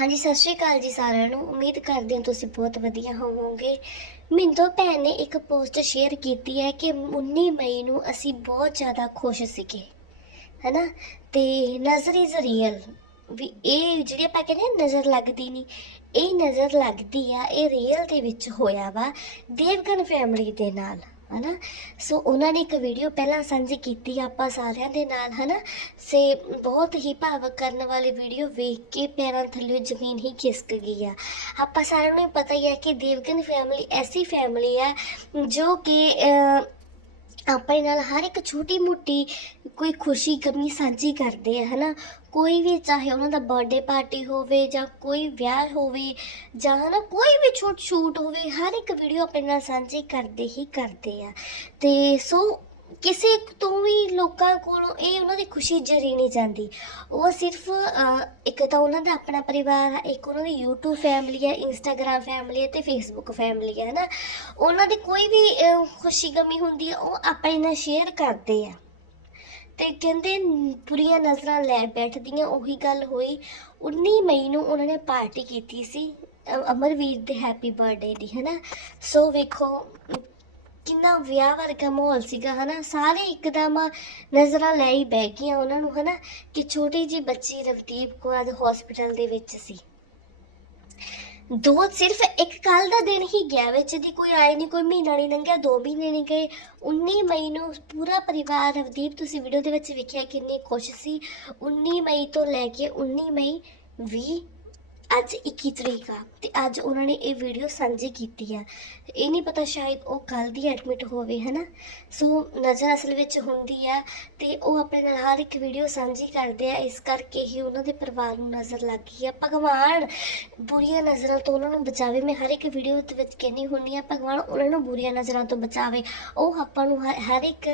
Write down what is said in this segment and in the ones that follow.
ਹਾਂਜੀ, ਸਤਿ ਸ਼੍ਰੀ ਅਕਾਲ ਜੀ ਸਾਰਿਆਂ ਨੂੰ। ਉਮੀਦ ਕਰਦੇ ਹਾਂ ਤੁਸੀਂ ਬਹੁਤ ਵਧੀਆ ਹੋਵੋਗੇ। ਮਿੰਦੋ ਭੈਣ ਨੇ ਇੱਕ ਪੋਸਟ ਸ਼ੇਅਰ ਕੀਤੀ ਹੈ ਕਿ 19 ਮਈ ਨੂੰ ਅਸੀਂ ਬਹੁਤ ਜ਼ਿਆਦਾ ਖੁਸ਼ ਸੀਗੇ। ਹੈਨਾ? ਤੇ ਨਜ਼ਰ ਇਜ਼ ਰੀਅਲ। ਵੀ ਇਹ ਜਿਹੜੀ ਆਪਾਂ ਕਹਿੰਦੇ ਨਜ਼ਰ ਲੱਗਦੀ ਨਹੀਂ, ਇਹ ਨਜ਼ਰ ਲੱਗਦੀ ਆ, ਇਹ ਰੀਅਲ ਦੇ ਵਿੱਚ ਹੋਇਆ ਵਾ ਦੇਵਗਨ ਫੈਮਿਲੀ ਦੇ ਨਾਲ। ਹਨਾ? ਸੋ ਉਹਨਾਂ ਨੇ ਇੱਕ ਵੀਡੀਓ ਪਹਿਲਾਂ ਸਾਂਝੀ ਕੀਤੀ ਆਪਾਂ ਸਾਰਿਆਂ ਦੇ ਨਾਲ, ਹਨਾ? ਸੇ ਬਹੁਤ ਹੀ ਭਾਵਕ ਕਰਨ ਵਾਲੀ ਵੀਡੀਓ ਵੇਖ ਕੇ ਪੈਰਾਂ ਥੱਲੇ ਜ਼ਮੀਨ ਹੀ ਖਿਸਕ ਗਈ ਆ। ਆਪਾਂ ਸਾਰਿਆਂ ਨੂੰ ਪਤਾ ਹੀ ਹੈ ਕਿ ਦੇਵਗਨ ਫੈਮਿਲੀ ਐਸੀ ਫੈਮਿਲੀ ਆ ਜੋ ਕਿ ਆਪਣੇ ਨਾਲ ਹਰ ਇੱਕ ਛੋਟੀ ਮੋਟੀ ਕੋਈ ਖੁਸ਼ੀ, ਗਮੀ ਸਾਂਝੀ ਕਰਦੇ ਆ, ਹਨਾ? ਕੋਈ ਵੀ ਚਾਹੇ ਉਹਨਾਂ ਦਾ ਬਰਥਡੇ ਪਾਰਟੀ ਹੋਵੇ ਜਾਂ ਕੋਈ ਵਿਆਹ ਹੋਵੇ ਜਾਂ, ਹਨਾ, ਕੋਈ ਵੀ ਛੋਟ ਸ਼ੂਟ ਹੋਵੇ, ਹਰ ਇੱਕ ਵੀਡੀਓ ਆਪਣੇ ਨਾਲ ਸਾਂਝੀ ਕਰਦੇ ਹੀ ਕਰਦੇ ਆ। ਤੇ ਸੋ ਕਿਸੇ ਤੋਂ ਵੀ ਲੋਕਾਂ ਕੋਲੋਂ ਇਹ ਉਹਨਾਂ ਦੀ ਖੁਸ਼ੀ ਜਰੀ ਨਹੀਂ ਜਾਂਦੀ। ਉਹ ਸਿਰਫ ਇੱਕ ਤਾਂ ਉਹਨਾਂ ਦਾ ਆਪਣਾ ਪਰਿਵਾਰ ਹੈ ਇੱਕ ਉਹਨਾਂ ਦੀ YouTube ਫੈਮਿਲੀ ਹੈ Instagram ਫੈਮਿਲੀ ਹੈ ਤੇ Facebook ਫੈਮਿਲੀ ਹੈ ਨਾ ਉਹਨਾਂ ਦੀ ਕੋਈ ਵੀ ਖੁਸ਼ੀ ਗਮੀ ਹੁੰਦੀ ਹੈ ਉਹ ਆਪਣੇ ਨਾਲ ਸ਼ੇਅਰ ਕਰਦੇ ਆ। ਤੇ ਕਹਿੰਦੇ ਪੂਰੀਆਂ ਨਜ਼ਰਾਂ ਲੈ ਬੈਠਦੀਆਂ, ਉਹੀ ਗੱਲ ਹੋਈ। 19 ਮਈ ਨੂੰ ਉਹਨਾਂ ਨੇ ਪਾਰਟੀ ਕੀਤੀ ਸੀ ਅਮਰਵੀਰ ਦੇ ਹੈਪੀ ਬਰਥਡੇ ਦੀ ਹੈ ਨਾ ਸੋ ਵੇਖੋ ਕਿੰਨਾ ਵਿਆਹ ਵਰਗਾ ਮਾਹੌਲ ਸੀਗਾ, ਹਨਾ? ਸਾਰੇ ਇੱਕਦਮ ਨਜ਼ਰਾਂ ਲੈ ਹੀ ਬਹਿ ਗਈਆਂ ਉਹਨਾਂ ਨੂੰ, ਹਨਾ? ਕਿ ਛੋਟੀ ਜੀ ਬੱਚੀ ਰਵਦੀਪ ਕੌਰ ਅੱਜ ਹਸਪੀਟਲ ਦੇ ਵਿੱਚ ਸੀ। ਦੋ ਸਿਰਫ ਇੱਕ ਕੱਲ ਦਾ ਦਿਨ ਹੀ ਗਿਆ ਵਿੱਚ ਦੀ ਕੋਈ ਆਏ ਨਹੀਂ ਕੋਈ ਮਹੀਨਾ ਨਹੀਂ ਲੰਘਿਆ, ਦੋ ਮਹੀਨੇ ਨਹੀਂ ਗਏ। 19 ਮਈ ਨੂੰ ਪੂਰਾ ਪਰਿਵਾਰ ਰਵਦੀਪ, ਤੁਸੀਂ ਵੀਡੀਓ ਦੇ ਵਿੱਚ ਵੇਖਿਆ ਕਿੰਨੀ ਖੁਸ਼ ਸੀ। 19 ਮਈ ਤੋਂ ਲੈ ਕੇ 19 ਮਈ 20 ਅੱਜ 21 ਤਰੀਕ ਆ ਤੇ ਅੱਜ ਉਹਨਾਂ ਨੇ ਇਹ ਵੀਡੀਓ ਸਾਂਝੀ ਕੀਤੀ ਆ। ਇਹ ਨਹੀਂ ਪਤਾ ਸ਼ਾਇਦ ਉਹ ਕੱਲ ਦੀ ਐਡਮਿਟ ਹੋਵੇ, ਹਨਾ? ਸੋ ਨਜ਼ਰ ਅਸਲ ਵਿੱਚ ਹੁੰਦੀ ਆ ਤੇ ਉਹ ਆਪਣੇ ਨਾਲ ਹਰ ਇੱਕ ਵੀਡੀਓ ਸਾਂਝੀ ਕਰਦੇ ਆ। ਇਸ ਕਰਕੇ ਹੀ ਉਹਨਾਂ ਦੇ ਪਰਿਵਾਰ ਨੂੰ ਨਜ਼ਰ ਲੱਗ ਗਈ ਆ। ਭਗਵਾਨ ਬੁਰੀਆਂ ਨਜ਼ਰਾਂ ਤੋਂ ਉਹਨਾਂ ਨੂੰ ਬਚਾਵੇ। ਮੈਂ ਹਰ ਇੱਕ ਵੀਡੀਓ ਦੇ ਵਿੱਚ ਕਹਿੰਦੀ ਹੁੰਦੀ ਆ, ਭਗਵਾਨ ਉਹਨਾਂ ਨੂੰ ਬੁਰੀਆਂ ਨਜ਼ਰਾਂ ਤੋਂ ਬਚਾਵੇ। ਉਹ ਆਪਾਂ ਨੂੰ ਹਰ- ਹਰ ਇੱਕ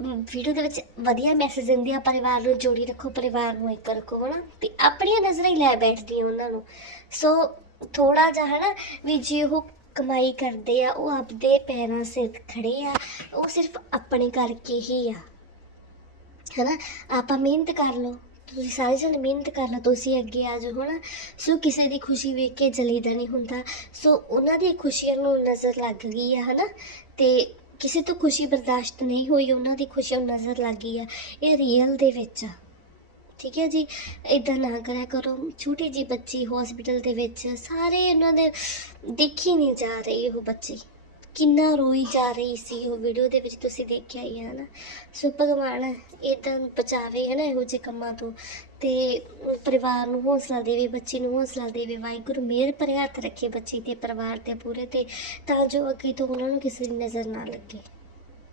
ਵੀਡੀਓ ਦੇ ਵਿੱਚ ਵਧੀਆ ਮੈਸੇਜ ਦਿੰਦੀ ਆ। ਪਰਿਵਾਰ ਨੂੰ ਜੋੜੀ ਰੱਖੋ, ਪਰਿਵਾਰ ਨੂੰ ਇੱਕ ਰੱਖੋ, ਹਨਾ? ਤੇ ਆਪਣੀਆਂ ਨਜ਼ਰਾਂ ਹੀ ਲੈ ਬੈਠਦੀਆਂ ਉਹਨਾਂ ਨੂੰ। ਸੋ ਥੋੜਾ ਜਿਹਾ ਹੈ ਨਾ ਵੀ ਜੇ ਉਹ ਕਮਾਈ ਕਰਦੇ ਆ, ਉਹ ਆਪਦੇ ਪੈਰਾਂ ਸਿਰ ਖੜੇ ਆ, ਉਹ ਸਿਰਫ ਆਪਣੇ ਕਰਕੇ ਹੀ ਆ। ਹਨਾ, ਆਪਾਂ ਮਿਹਨਤ ਕਰ ਲਓ, ਤੁਸੀਂ ਸਾਰੇ ਜਣੇ ਮਿਹਨਤ ਕਰ ਲਓ, ਤੁਸੀਂ ਅੱਗੇ ਆ ਜਾਓ, ਹਨਾ। ਸੋ ਕਿਸੇ ਦੀ ਖੁਸ਼ੀ ਵੇਖ ਕੇ ਜਲੀਦਾ ਨਹੀਂ ਹੁੰਦਾ। ਸੋ ਉਹਨਾਂ ਦੀ ਖੁਸ਼ੀਆਂ ਨੂੰ ਨਜ਼ਰ ਲੱਗ ਗਈ ਆ, ਹਨਾ। ਤੇ ਕਿਸੇ ਤੋਂ ਖੁਸ਼ੀ ਬਰਦਾਸ਼ਤ ਨਹੀਂ ਹੋਈ, ਉਹਨਾਂ ਦੀ ਖੁਸ਼ੀ ਨੂੰ ਨਜ਼ਰ ਲੱਗ ਗਈ ਆ, ਇਹ ਰੀਅਲ ਦੇ ਵਿੱਚ ਆ। ਠੀਕ ਹੈ ਜੀ ਇਦਾਂ ਨਾ ਕਰਿਆ ਕਰੋ। ਛੋਟੀ ਜੀ ਬੱਚੀ ਹਸਪੀਟਲ ਦੇ ਵਿੱਚ, ਸਾਰੇ ਉਹਨਾਂ ਦੇ ਦੇਖੀ ਨਹੀਂ ਜਾ ਰਹੀ ਉਹ ਬੱਚੀ। ਕਿੰਨਾ ਰੋਈ ਜਾ ਰਹੀ ਸੀ ਉਹ ਵੀਡੀਓ ਦੇ ਵਿੱਚ ਤੁਸੀਂ ਦੇਖਿਆ ਹੀ ਹੈ ਨਾ। ਸੋ ਭਗਵਾਨ ਇਦਾਂ ਬਚਾਵੇ ਹੈ ਨਾ ਇਹੋ ਜਿਹੇ ਕੰਮਾਂ ਤੋਂ। ਤੇ ਪਰਿਵਾਰ ਨੂੰ ਹੌਸਲਾ ਦੇਵੇ, ਬੱਚੀ ਨੂੰ ਹੌਸਲਾ ਦੇਵੇ। ਵਾਹਿਗੁਰੂ ਮਿਹਰ ਭਰੇ ਹੱਥ ਰੱਖੇ ਬੱਚੀ ਤੇ ਪਰਿਵਾਰ ਤੇ ਪੂਰੇ ਤੇ ਤਾਂ ਜੋ ਅੱਗੇ ਤੋਂ ਉਹਨਾਂ ਨੂੰ ਕਿਸੇ ਦੀ ਨਜ਼ਰ ਨਾ ਲੱਗੇ।